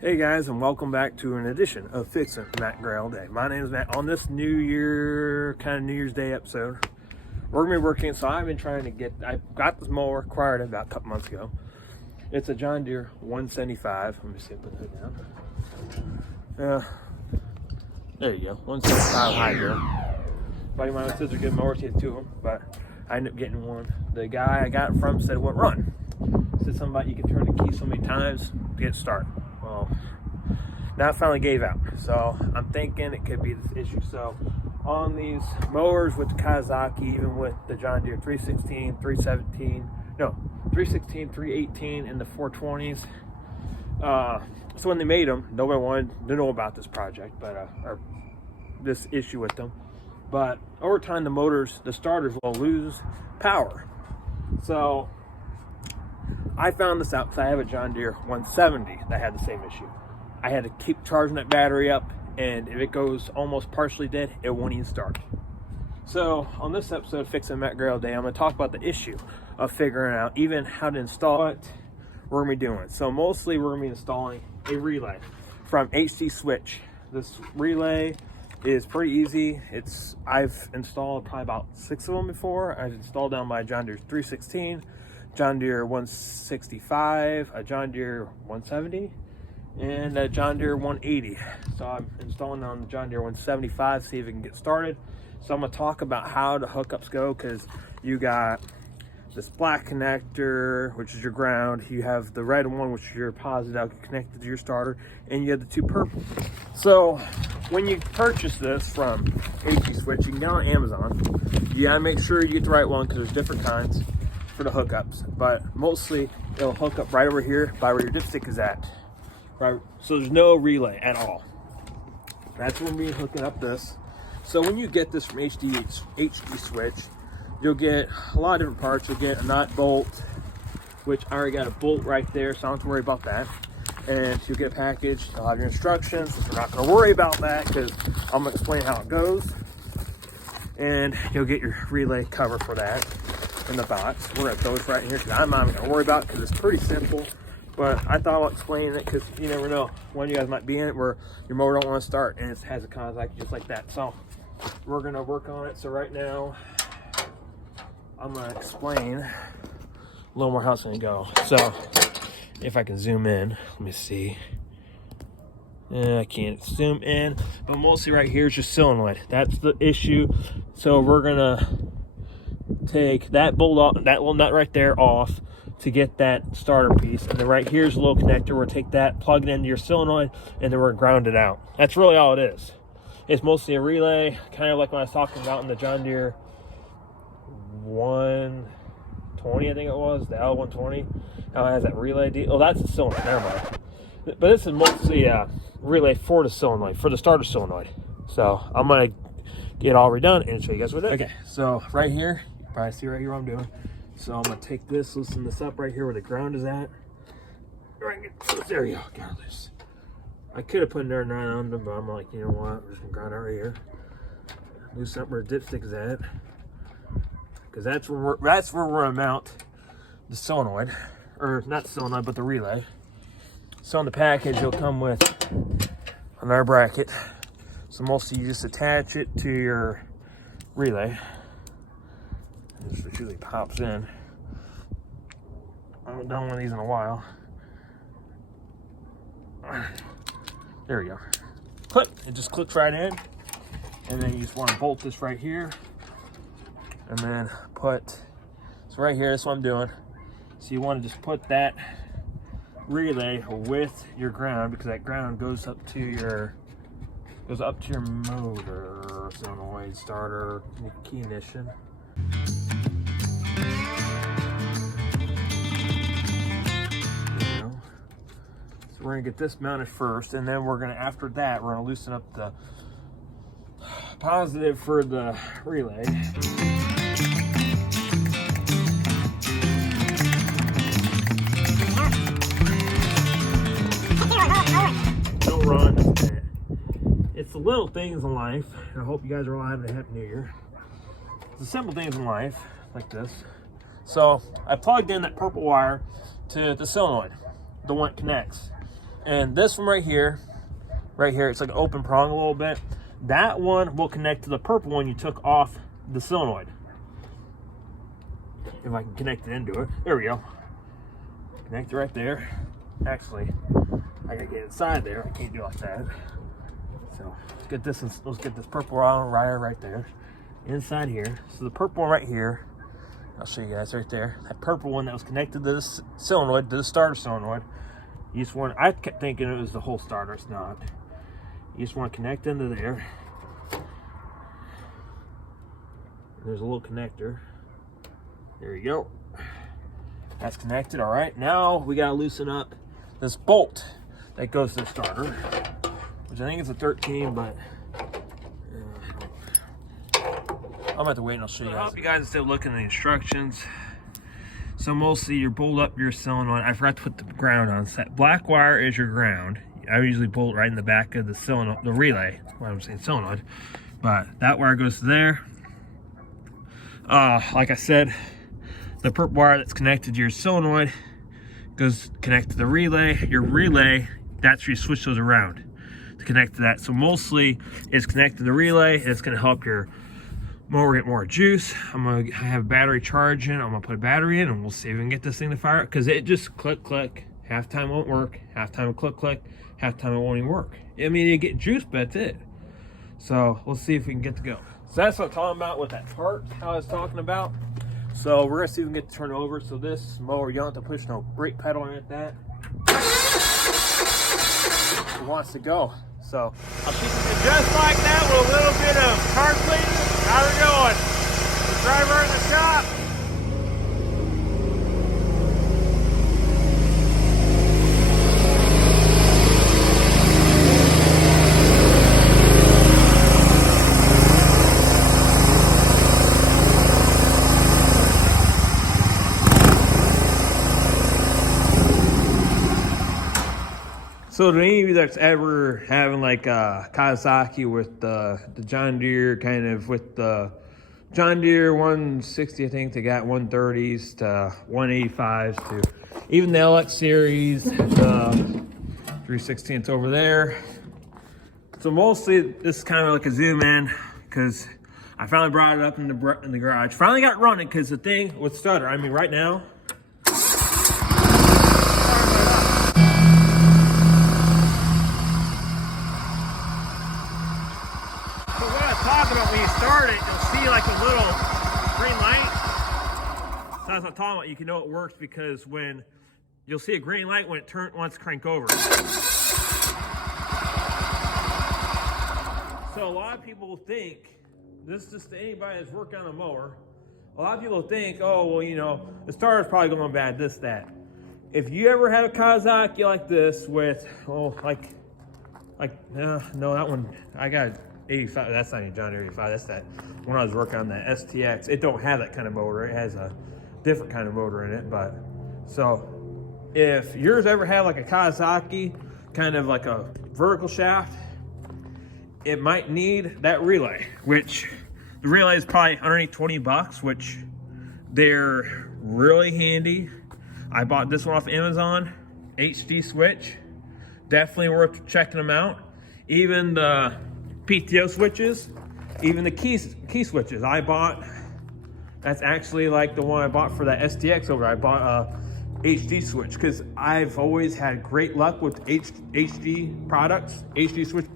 Hey guys, and welcome back to an edition of Fixing Matt Gray All Day. My name is Matt. On this New Year's Day episode, we're gonna be working. So I've been trying to I got this mower acquired about a couple months ago. It's a John Deere 175. Let me see if I put that down. There you go, 175 Hydro. Buddy of mine says they're good mowers. He has two of them, but I ended up getting one. The guy I got it from said it wouldn't run. Said something about you can turn the key so many times to get started. Well, now it finally gave out, so I'm thinking it could be this issue. So on these mowers with the Kawasaki, even with the John Deere 316, 317, no, 316, 318, and the 420s, so when they made them, nobody wanted to know about this project, but or this issue with them. But over time, the starters will lose power. So I found this out because I have a John Deere 170 that had the same issue. I had to keep charging that battery up, and if it goes almost partially dead, it won't even start. So on this episode of Fixing Matt Gray All Day, I'm going to talk about the issue of figuring out even how to install it. We're going to be doing. So mostly we're going to be installing a relay from HD Switch. This relay is pretty easy. I've installed probably about 6 of them before. I've installed down my John Deere 316, John Deere 165, a John Deere 170, and a John Deere 180. So I'm installing on the John Deere 175, see if it can get started. So I'm going to talk about how the hookups go, because you got this black connector, which is your ground. You have the red one, which is your positive, connected to your starter, and you have the two purple. So when you purchase this from HD Switch, you can get on Amazon. You gotta make sure you get the right one, because there's different kinds for the hookups, but mostly it'll hook up right over here by where your dipstick is at. Right, so there's no relay at all. That's when we're hooking up this. So when you get this from HD Switch, you'll get a lot of different parts. You'll get a nut, bolt, which I already got a bolt right there, so I don't have to worry about that. And you'll get a package. You'll have your instructions, which we're not going to worry about that because I'm going to explain how it goes. And you'll get your relay cover for that in the box. We're going to throw this right in here because I'm not even going to worry about it because it's pretty simple. But I thought I'll explain it because you never know when you guys might be in it where your motor don't want to start and it has a contact just like that. So we're going to work on it. So right now I'm going to explain a little more how it's going to go. So if I can zoom in, let me see. I can't zoom in, but mostly right here is your solenoid. That's the issue. So we're going to take that bolt off, that little nut right there off, to get that starter piece, and then right here's a little connector. We'll take that, plug it into your solenoid, and then we're gonna ground it out. That's really all it is. It's mostly a relay, kind of like what I was talking about in the John Deere 120, I think it was, the L120. How it has that relay deal. Oh, that's the solenoid, never mind. But this is mostly a relay for the solenoid, for the starter solenoid. So I'm gonna get it all redone and show you guys what it is. Okay, so right here, you can probably see right here what I'm doing. So I'm going to take this, loosen this up right here where the ground is at. There you go, got it loose. I could have put another nut on them, but I'm like, you know what, we're just going to ground it right here. Loosen up where the dipstick is at. Because that's where we're going to mount the solenoid. Or not the solenoid, but the relay. So on the package, it'll come with another bracket. So mostly you just attach it to your relay. This usually pops in. I haven't done one of these in a while. There we go. Clip. It just clicks right in. And then you just want to bolt this right here. And then so right here, that's what I'm doing. So you want to just put that relay with your ground, because that ground goes up to your motor, solenoid, starter, key ignition. So we're gonna get this mounted first, and then we're gonna, after that, we're gonna loosen up the positive for the relay. Don't run. It's the little things in life. I hope you guys are all having a happy new year. The simple things in life, like this. So I plugged in that purple wire to the solenoid, the one that connects. And this one right here, it's like an open prong a little bit. That one will connect to the purple one you took off the solenoid. If I can connect it into it. There we go. Connect it right there. Actually, I gotta get inside there. I can't do it like that. So let's get this purple wire right there. Inside here. So the purple one right here, I'll show you guys right there. That purple one that was connected to this solenoid, to the starter solenoid. You just want, I kept thinking it was the whole starter, it's not. You just want to connect into there. There's a little connector. There you go. That's connected, all right. Now we gotta loosen up this bolt that goes to the starter, which I think is a 13, but I'm gonna have to wait and I'll show you guys. I hope you guys are still looking at the instructions. So mostly you bolt up your solenoid. I forgot to put the ground on. So that black wire is your ground. I usually bolt right in the back of the solenoid, the relay. What I'm saying, solenoid. But that wire goes to there. Like I said, the purple wire that's connected to your solenoid goes connect to the relay. Your relay, that's where you switch those around to connect to that. So mostly it's connected to the relay. It's going to help your mower get more juice. I'm gonna have battery charging. I'm gonna put a battery in and we'll see if we can get this thing to fire, because it just click click. Half time won't work, half time will click click, half time it won't even work. I mean, you get juice, but that's it. So let's see if we can get to go. So that's what I'm talking about with that part, how I was talking about. So we're gonna see if we can get to turn over. So this mower, you don't have to push no brake pedal or anything like that. It wants to go. So I'll keep it just like that with a little bit of car cleaning. How we going? The driver in the shop. So to any of you that's ever having like a Kawasaki with the John Deere, kind of with the John Deere 160, I think they got 130s to 185s to even the LX series, the 3/16 over there. So mostly this is kind of like a zoom in, because I finally brought it up in the garage. Finally got running, because the thing with stutter, I mean right now, when you start it, you'll see like a little green light. So that's what I'm talking about. You can know it works because when you'll see a green light when it wants to crank over. So a lot of people think, this is just to anybody that's working on a mower, a lot of people think, oh, well, you know, the starter's probably going bad, this, that. If you ever had a Kawasaki like this with, oh, no, that one, I got 85, that's not even John Deere 85, that's that when I was working on that STX. It don't have that kind of motor, it has a different kind of motor in it. But so if yours ever had like a Kawasaki, kind of like a vertical shaft, it might need that relay, which the relay is probably underneath 20 bucks, which they're really handy. I bought this one off Amazon, HD switch, definitely worth checking them out. Even the PTO switches, even the key switches I bought, that's actually like the one I bought for that STX over. I bought a HD switch because I've always had great luck with HD products, HD switch.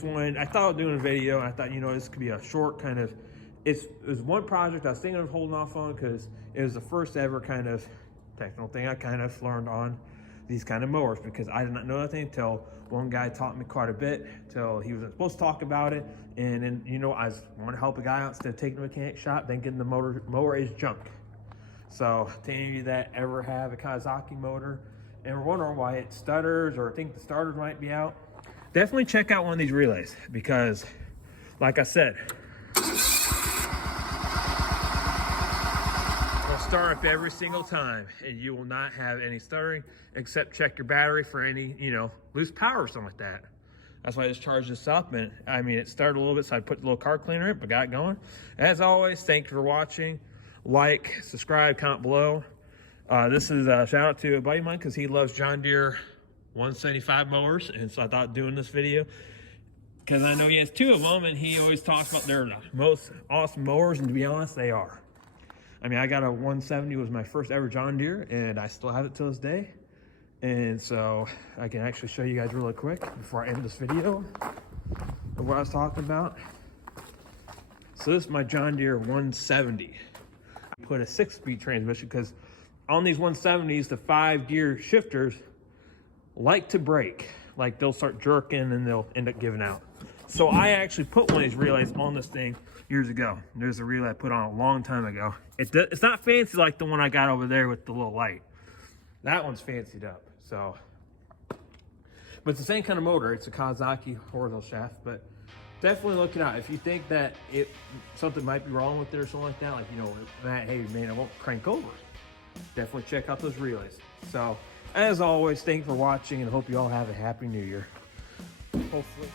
When I thought of doing a video, I thought, you know, this could be a short kind of, it was one project I was thinking of holding off on because it was the first ever kind of technical thing I kind of learned on these kind of mowers, because I did not know anything until one guy taught me quite a bit, till he was supposed to talk about it. And then, you know, I want to help a guy out instead of taking the mechanic shop, thinking the mower is junk. So to any of you that ever have a Kawasaki motor and are wondering why it stutters or think the starter might be out, definitely check out one of these relays, because like I said, it'll start up every single time and you will not have any stuttering, except check your battery for any, you know, loose power or something like that. That's why I just charged this up, and I mean, it started a little bit, so I put a little car cleaner in it, but got it going. As always, thank you for watching. Like, subscribe, comment below. This is a shout out to a buddy of mine because he loves John Deere 175 mowers, and so I thought doing this video because I know he has two of them, and he always talks about they're the most awesome mowers, and to be honest, they are. I mean, I got a 170, was my first ever John Deere, and I still have it to this day. And so I can actually show you guys really quick before I end this video of what I was talking about. So this is my John Deere 170. I put a 6-speed transmission because on these 170s, the 5-gear shifters like to break. Like they'll start jerking and they'll end up giving out. So I actually put one of these relays on this thing years ago. There's a relay I put on a long time ago. It's not fancy like the one I got over there with the little light. That one's fancied up. So, but it's the same kind of motor. It's a Kawasaki horizontal shaft, but definitely look it out. If you think that something might be wrong with it or something like that, like, you know, Matt, hey man, I won't crank over. Definitely check out those relays. So, as always, thank you for watching, and hope you all have a happy new year. Hopefully.